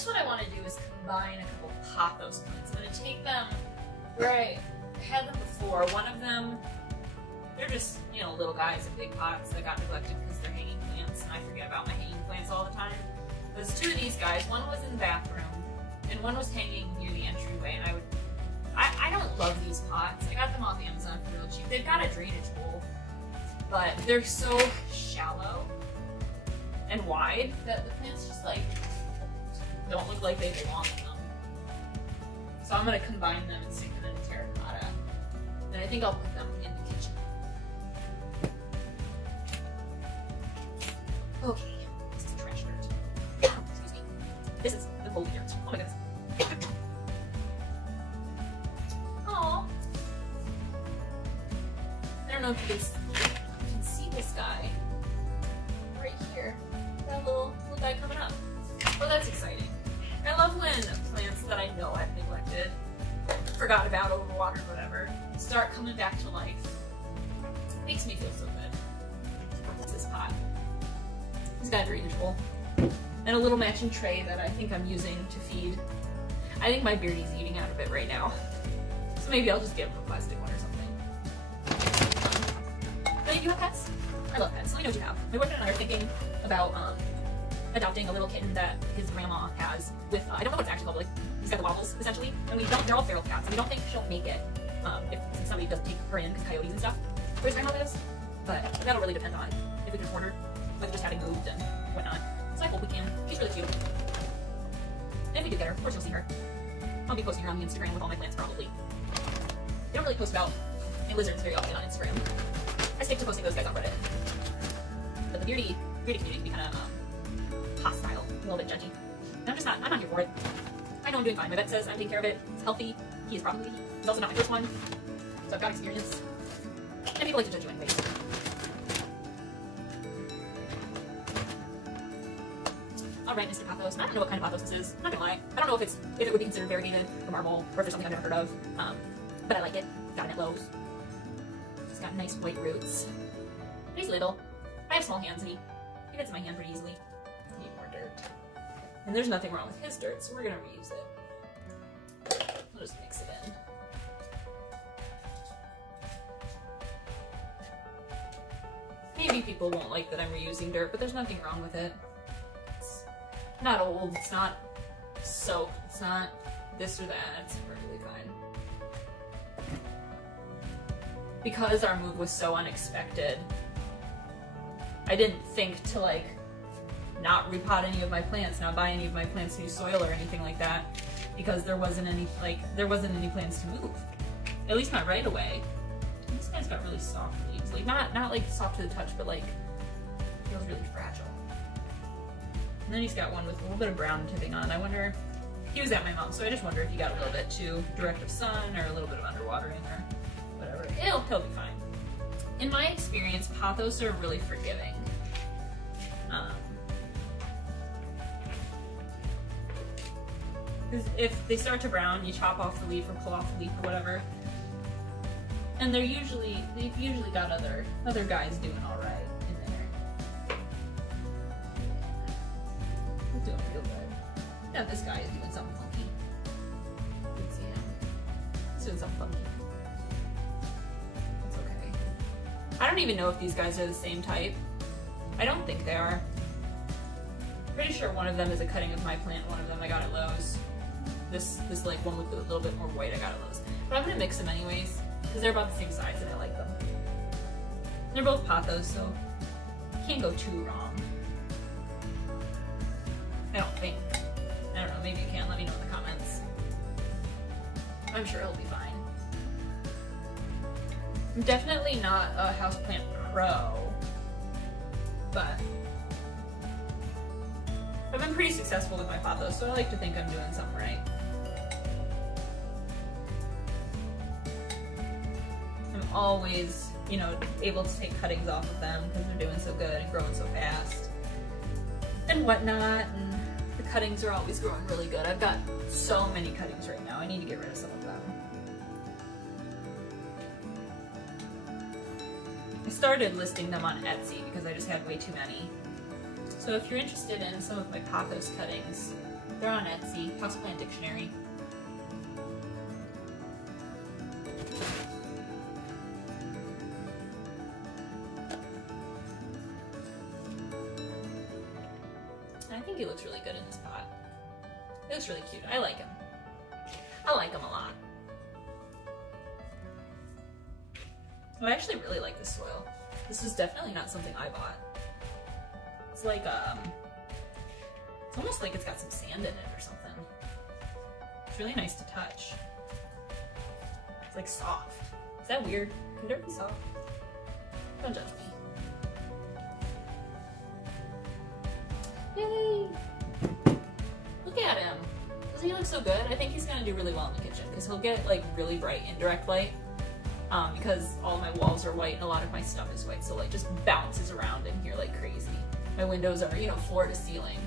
Next, what I want to do is combine a couple Pothos plants. I'm going to take them where I had them before. One of them, they're just, you know, little guys in big pots that got neglected because they're hanging plants, and I forget about my hanging plants all the time. There's two of these guys. One was in the bathroom, and one was hanging near the entryway, and I don't love these pots. I got them off Amazon for real cheap. They've got a drainage bowl, but they're so shallow and wide that the plants just like don't look like they belong in them. So I'm gonna combine them and stick them in a terracotta. And I think I'll put them in the kitchen. Okay, this is trash dirt. Excuse me. This is the holy dirt. Oh my goodness. Aww. I don't know if you can see this guy right here. That little guy coming up. Well, that's exciting. I love when plants that I know I've neglected, forgot about, overwatered, whatever, start coming back to life. It makes me feel so good. What's this pot? It's got a drainage bowl. And a little matching tray that I think I'm using to feed. I think my beardie's eating out of it right now. So maybe I'll just give him a plastic one or something. Any of you have pets? I love pets. Let me know what you have. My boyfriend and I are thinking about adopting a little kitten that his grandma has with, I don't know what it's actually called, but like, he's got the wobbles, essentially, and they're all feral cats, and we don't think she'll make it, if somebody doesn't take her in, because coyotes and stuff, where his grandma lives, but that'll really depend on if we can afford her, with just having moved and whatnot, so I hope we can. She's really cute. And if we do get her, of course you'll see her. I'll be posting her on the Instagram with all my plants, probably. They don't really post about lizards very often on Instagram. I stick to posting those guys on Reddit. But the beardy community can be kind of, hostile, a little bit judgy. And I'm not here for it. I know I'm doing fine. My vet says I'm taking care of it. It's healthy. He is probably, he's also not my first one. So I've got experience. And people like to judge you anyways. Alright, Mr. Pothos. I don't know what kind of Pothos this is. I'm not gonna lie. I don't know if it would be considered variegated or marble, or if there's something I've never heard of. But I like it. Got it at Lowe's. It's got nice white roots. But he's little. I have small hands, and he fits in my hand pretty easily. Need more dirt. And there's nothing wrong with his dirt, so we're gonna reuse it. We'll just mix it in. Maybe people won't like that I'm reusing dirt, but there's nothing wrong with it. It's not old, it's not soaked, it's not this or that, it's perfectly fine. Because our move was so unexpected, I didn't think to like not repot any of my plants, not buy any of my plants new soil or anything like that, because there wasn't any plants to move. At least not right away. And this guy's got really soft leaves, like not like soft to the touch, but like feels really fragile. And then he's got one with a little bit of brown tipping on. I wonder, he was at my mom's, so I just wonder if he got a little bit too direct of sun or a little bit of underwatering or whatever. He'll be fine. In my experience, Pothos are really forgiving. Because if they start to brown, you chop off the leaf or pull off the leaf or whatever. And they've usually got other guys doing alright in there. He's doing real good. Now this guy is doing something funky. You can see him. He's doing something funky. It's okay. I don't even know if these guys are the same type. I don't think they are. Pretty sure one of them is a cutting of my plant, one of them I got at Lowe's. This like one with a little bit more white I got at Lowe's. But I'm gonna mix them anyways, because they're about the same size and I like them. They're both Pothos, so you can't go too wrong. I don't think. I don't know, maybe you can. Let me know in the comments. I'm sure it'll be fine. I'm definitely not a houseplant pro, but I've been pretty successful with my Pothos, so I like to think I'm doing something right. I'm always, you know, able to take cuttings off of them because they're doing so good and growing so fast and whatnot, and the cuttings are always growing really good. I've got so many cuttings right now. I need to get rid of some of them. I started listing them on Etsy because I just had way too many. So if you're interested in some of my Pothos cuttings, They're on Etsy, Houseplant Dictionary. And I think he looks really good in this pot. He looks really cute. I like him. I like him a lot. I actually really like this soil. This is definitely not something I bought. It's like, it's almost like it's got some sand in it or something. It's really nice to touch. It's like soft. Is that weird? Can dirt be soft? Don't judge me. Yay! Look at him. Doesn't he look so good? I think he's gonna do really well in the kitchen because he'll get like really bright indirect light. Because all my walls are white and a lot of my stuff is white, so like just bounces around in here like crazy. My windows are, you know, floor to ceiling.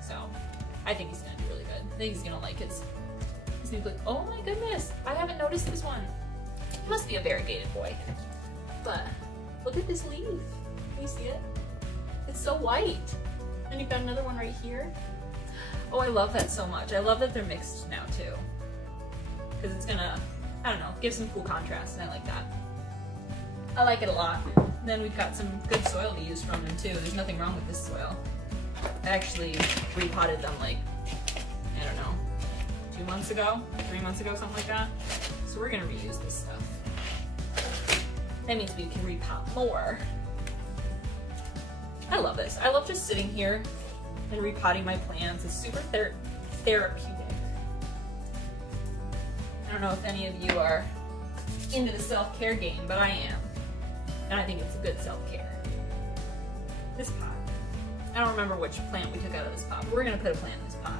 So I think he's gonna do really good. I think he's gonna like his new look. Oh my goodness, I haven't noticed this one. He must be a variegated boy. But look at this leaf. Can you see it? It's so white. And you've got another one right here. Oh, I love that so much. I love that they're mixed now too. Because it's gonna, I don't know, give some cool contrast, and I like that. I like it a lot. Then we've got some good soil to use from them too. There's nothing wrong with this soil. I actually repotted them like, I don't know, 2 months ago, 3 months ago, something like that. So we're gonna reuse this stuff. That means we can repot more. I love this. I love just sitting here and repotting my plants. It's super therapeutic. I don't know if any of you are into the self-care game, but I am. And I think it's a good self-care. This pot. I don't remember which plant we took out of this pot, but we're gonna put a plant in this pot.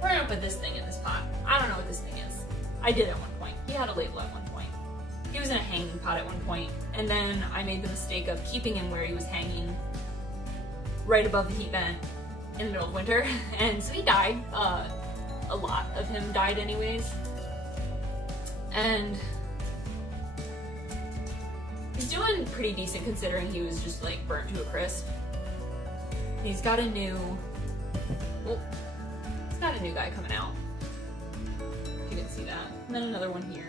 We're gonna put this thing in this pot. I don't know what this thing is. I did at one point. He had a label at one point. He was in a hanging pot at one point, and then I made the mistake of keeping him where he was hanging right above the heat vent in the middle of winter, and so he died. A lot of him died anyways. And he's doing pretty decent considering he was just like burnt to a crisp. He's got a new, he's got a new guy coming out. If you can see that. And then another one here.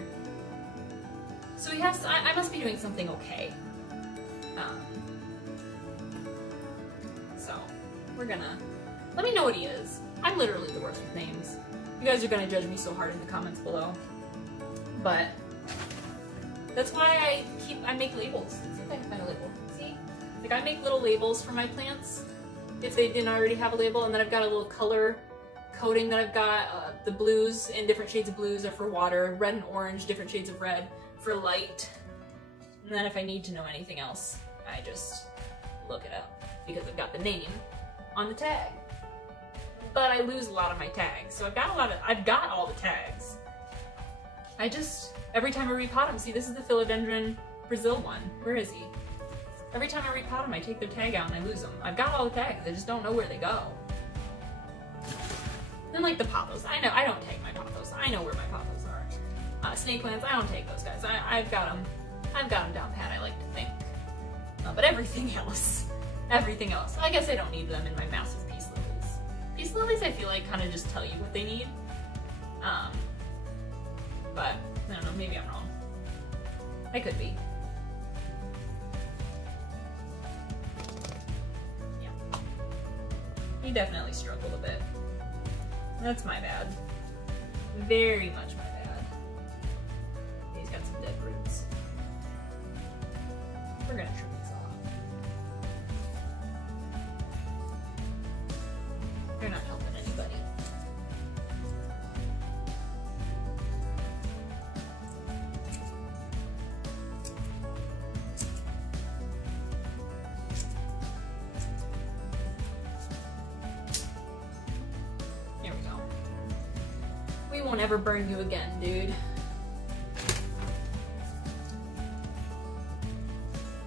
So he has, I must be doing something okay. So we're gonna, let me know what he is. I'm literally the worst with names. You guys are gonna judge me so hard in the comments below. But that's why I make labels. Let's see if I can find a label. See? Like I make little labels for my plants if they didn't already have a label, and then I've got a little color coding that I've got. The blues and different shades of blues are for water, red and orange, different shades of red for light. And then if I need to know anything else, I just look it up because I've got the name on the tag. But I lose a lot of my tags, so I've got all the tags. I just, every time I repot them, see this is the Philodendron Brazil one. Where is he? Every time I repot them, I take their tag out and I lose them. I've got all the tags, I just don't know where they go. Then like the Pothos, I know, I don't tag my Pothos. I know where my Pothos are. Snake plants, I don't take those guys. I've got them down pat, I like to think. But everything else, I guess I don't need them in my massive peace lilies. Peace lilies, I feel like, kind of just tell you what they need. But, I don't know, maybe I'm wrong. I could be. Yeah. He definitely struggled a bit. That's my bad. Very much my bad. He's got some dead roots. We're gonna trim these off. They're not helping anybody. There we go. We won't ever burn you again, dude.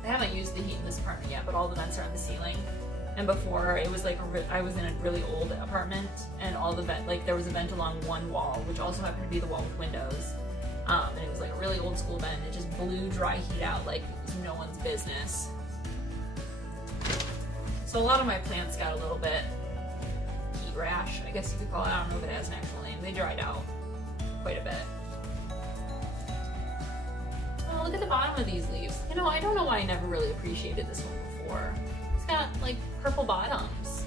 I haven't used the heat in this apartment yet, but all the vents are on the ceiling. And before, it was like I was in a really old apartment, and all the there was a vent along one wall, which also happened to be the wall with windows. And it was like a really old school vent. It just blew dry heat out like it was no one's business. So a lot of my plants got a little bit heat rash, I guess you could call it. I don't know if it has an actual name. They dried out quite a bit. Oh, look at the bottom of these leaves. You know, I don't know why I never really appreciated this one before. It's got like purple bottoms.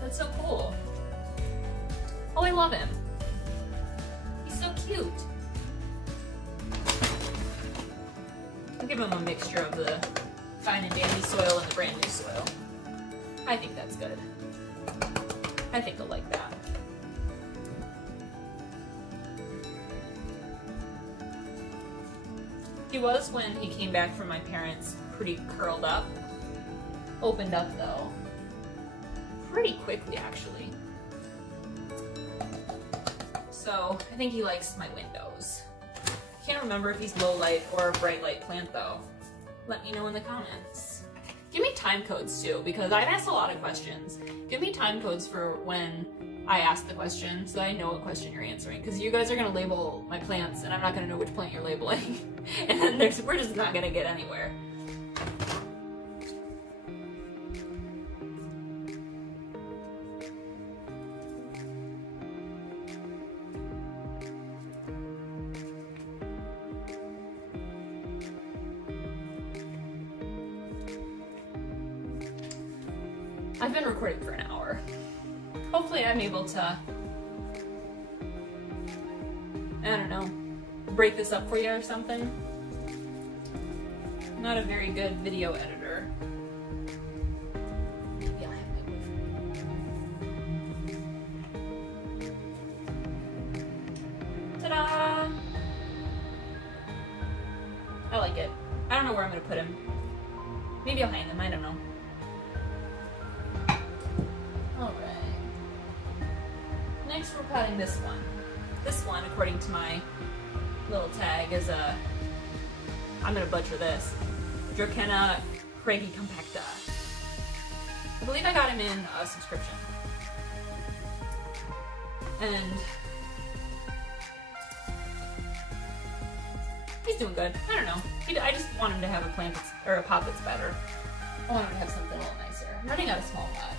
That's so cool. Oh, I love him. He's so cute. I'll give him a mixture of the fine and dandy soil and the brand new soil. I think that's good. I think they'll like that. He was, when he came back from my parents, pretty curled up. Opened up though. Pretty quickly actually. So I think he likes my windows. Can't remember if he's low light or a bright light plant though. Let me know in the comments. Give me time codes too, because I've asked a lot of questions. Give me time codes for when I ask the question so that I know what question you're answering. Because you guys are gonna label my plants and I'm not gonna know which plant you're labeling. And then we're just not gonna get anywhere. I've been recording for an hour. Hopefully I'm able to, I don't know, break this up for you or something. I'm not a very good video editor. Maybe I'll have my boyfriend. Ta-da! I like it. I don't know where I'm gonna put him. Maybe I'll hang him, I don't know. Next we're potting this one. This one, according to my little tag, is a, I'm gonna butcher this, Dracaena Craigie Compacta. I believe I got him in a subscription. And he's doing good. I don't know. I just want him to have a plant that's, or a pot that's better. I want him to have something a little nicer. I'm running out of small pots.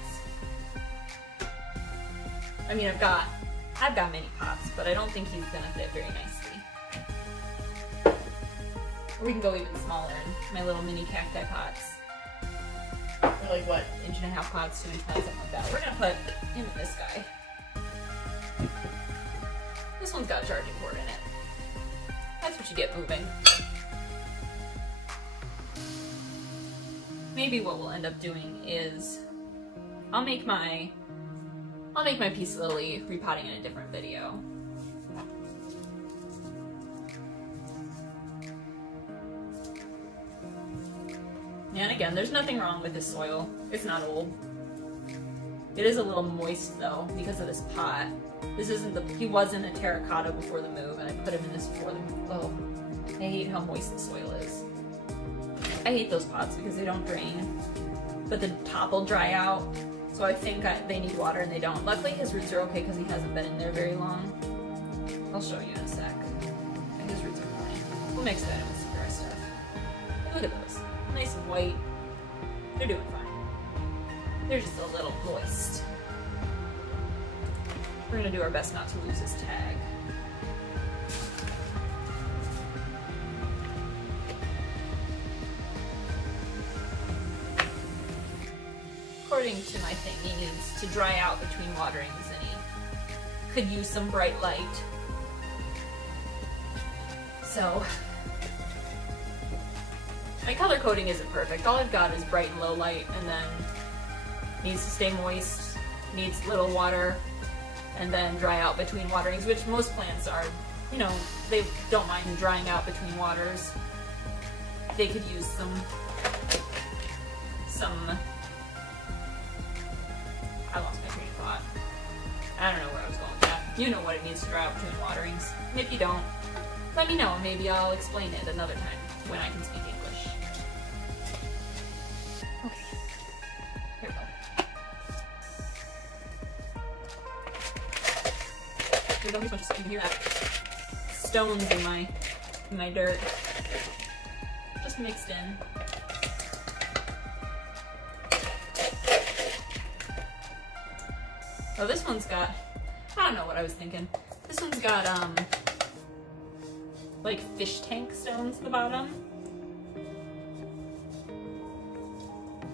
I mean, I've got mini pots, but I don't think he's gonna fit very nicely. Or we can go even smaller in my little mini cacti pots. Or like what, 1.5 pots, 2 inch pots, something like that. We're gonna put him in this guy. This one's got a charging cord in it. That's what you get moving. Maybe what we'll end up doing is I'll make my peace lily repotting in a different video. And again, there's nothing wrong with this soil. It's not old. It is a little moist though because of this pot. This isn't he wasn't a terracotta before the move, and I put him in this before the move. Oh, I hate how moist the soil is. I hate those pots because they don't drain, but the top will dry out. So I think they need water and they don't. Luckily his roots are okay because he hasn't been in there very long. I'll show you in a sec. His roots are fine. We'll mix that in with some dry stuff. Look at those. Nice and white. They're doing fine. They're just a little moist. We're gonna do our best not to lose his tag. According to my thing, he needs to dry out between waterings and he could use some bright light. So, my color coding isn't perfect. All I've got is bright and low light, and then needs to stay moist, needs little water, and then dry out between waterings, which most plants are, you know, they don't mind drying out between waters. They could use some I lost my train of thought. I don't know where I was going with that. You know what it means to dry out between waterings. And if you don't, let me know and maybe I'll explain it another time when I can speak English. Okay. Here we go. There's always a bunch of stuff. You can hear that. Stones in my dirt. Just mixed in. Oh, this one's got, I don't know what I was thinking. This one's got, like fish tank stones at the bottom.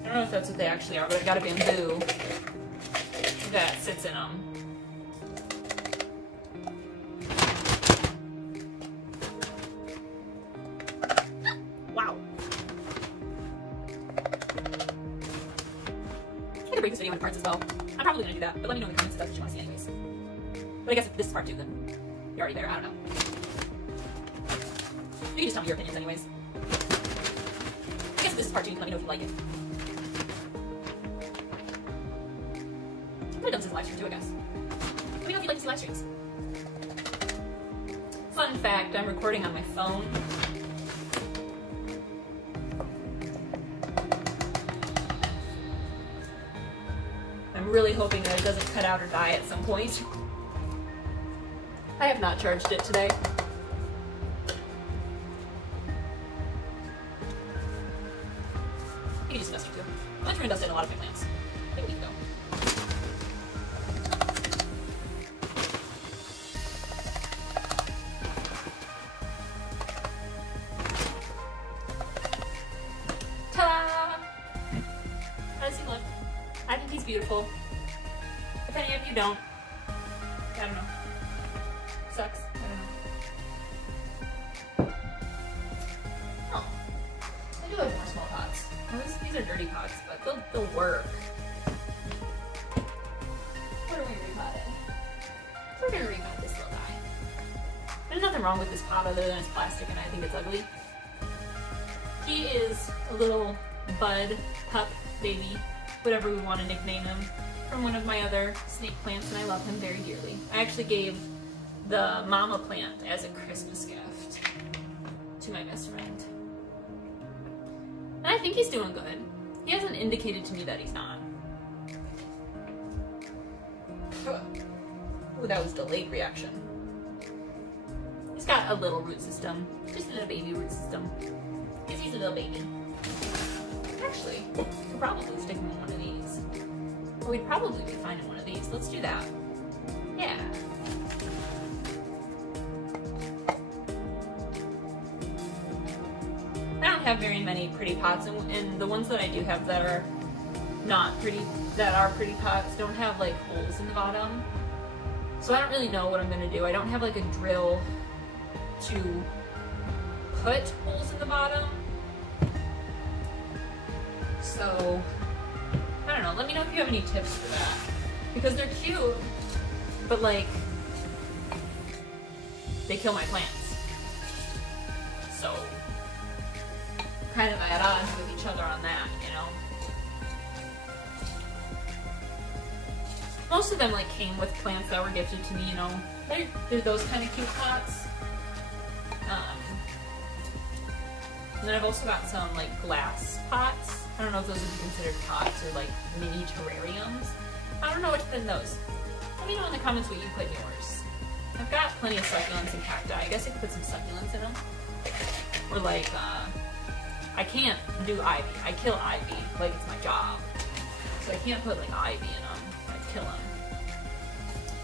I don't know if that's what they actually are, but I've got a bamboo that sits in them. Wow. I could break this video into parts as well. I'm probably gonna do that, but let me know in the comments if that's what you want to see anyways. But I guess if this is part 2, then you're already there. I don't know. You can just tell me your opinions anyways. I guess if this is part 2, you can let me know if you like it. I've done this live stream too, I guess. Let me know if you'd like to see live streams. Fun fact, I'm recording on my phone. I'm really hoping that it doesn't cut out or die at some point. I have not charged it today. You can use dusting too. I went through and dusted a lot of my plants like a week ago. Ta-da! How does he look? I think he's beautiful. If any of you don't, I don't know. Sucks. I don't know. Oh, I do have more small pots. Well, these are dirty pots, but they'll work. What are we repotting? We're gonna repot this little guy. There's nothing wrong with this pot other than it's plastic and I think it's ugly. He is a little bud, pup, baby, whatever we want to nickname him, from one of my other snake plants, and I love him very dearly. I actually gave the mama plant as a Christmas gift to my best friend. And I think he's doing good. He hasn't indicated to me that he's not. Ooh, that was delayed reaction. He's got a little root system, just a little baby root system. Because he's a little baby. Actually, we could probably stick him in one of these. Or we'd probably be fine in one of these. Let's do that. Yeah. I don't have very many pretty pots, and the ones that I do have that are not pretty, that are pretty pots, don't have like holes in the bottom. So I don't really know what I'm gonna do. I don't have like a drill to put holes in the bottom. So, I don't know, let me know if you have any tips for that. Because they're cute, but like, they kill my plants. So, kind of at odds with each other on that, you know? Most of them like came with plants that were gifted to me, you know? They're those kind of cute pots. And then I've also got some like glass pots. I don't know if those would be considered pots or like mini terrariums. I don't know which than those. Let me know in the comments what you put in yours. I've got plenty of succulents and cacti. I guess I could put some succulents in them. Or like, I can't do ivy. I kill ivy like it's my job. So I can't put like ivy in them. I'd kill them.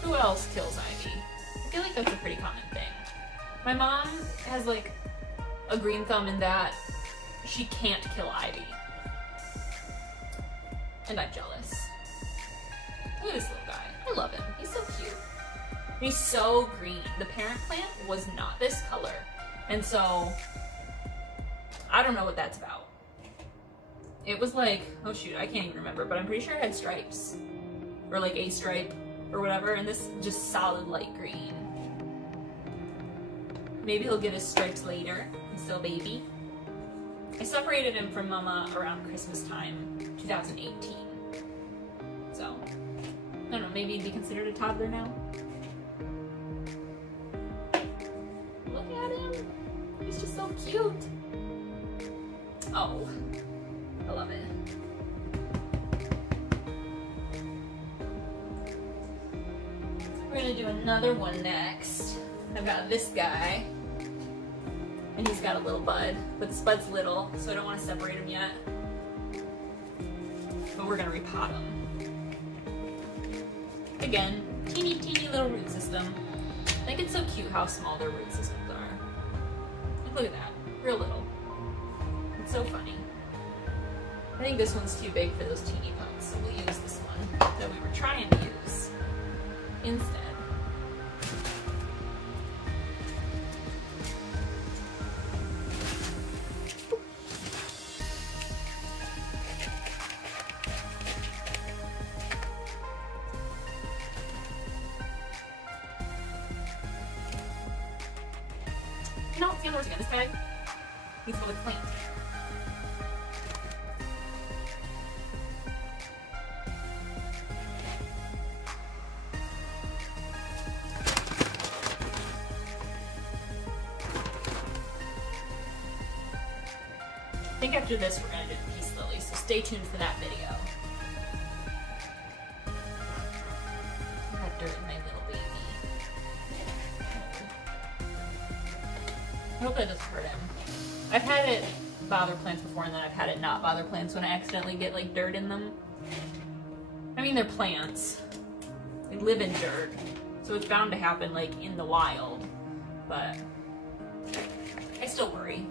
Who else kills ivy? I feel like that's a pretty common thing. My mom has like a green thumb in that she can't kill ivy. And I'm jealous. Look at this little guy. I love him. He's so cute. And he's so green. The parent plant was not this color. And so, I don't know what that's about. It was like, oh shoot, I can't even remember, but I'm pretty sure it had stripes. Or like a stripe, or whatever, and this just solid light green. Maybe he'll get his stripes later. He's still a baby. I separated him from Mama around Christmas time, 2018. So, I don't know, maybe he'd be considered a toddler now. Look at him. He's just so cute. Oh, I love it. We're gonna do another one next. I've got this guy. And he's got a little bud, but this bud's little, so I don't want to separate him yet. But we're gonna repot him. Again, teeny little root system. I think it's so cute how small their root systems are. Look at that, real little. It's so funny. I think this one's too big for those teeny pumps, so we'll use this one that we were trying to use instead. You know, see on the again, this bag needs to go with plant. I think after this we're going to do the peace lily, so stay tuned for that video. I got dirt in my little baby. I hope that doesn't hurt him. I've had it bother plants before, and then I've had it not bother plants when I accidentally get like dirt in them. I mean, they're plants. They live in dirt, so it's bound to happen like in the wild, but I still worry.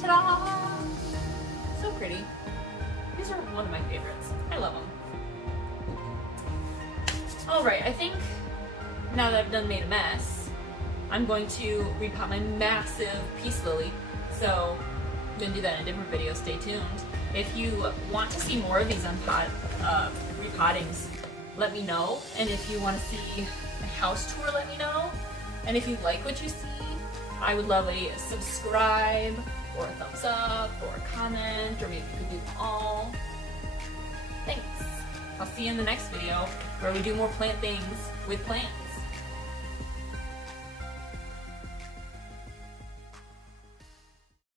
Ta-da! So pretty. These are one of my favorites. I love them. Alright, I think now that I've done made a mess, I'm going to repot my massive peace lily. So I'm going to do that in a different video. Stay tuned. If you want to see more of these repottings, let me know. And if you want to see a house tour, let me know. And if you like what you see, I would love a subscribe, or a thumbs up, or a comment, or maybe you could do them all. Thanks. I'll see you in the next video where we do more plant things with plants.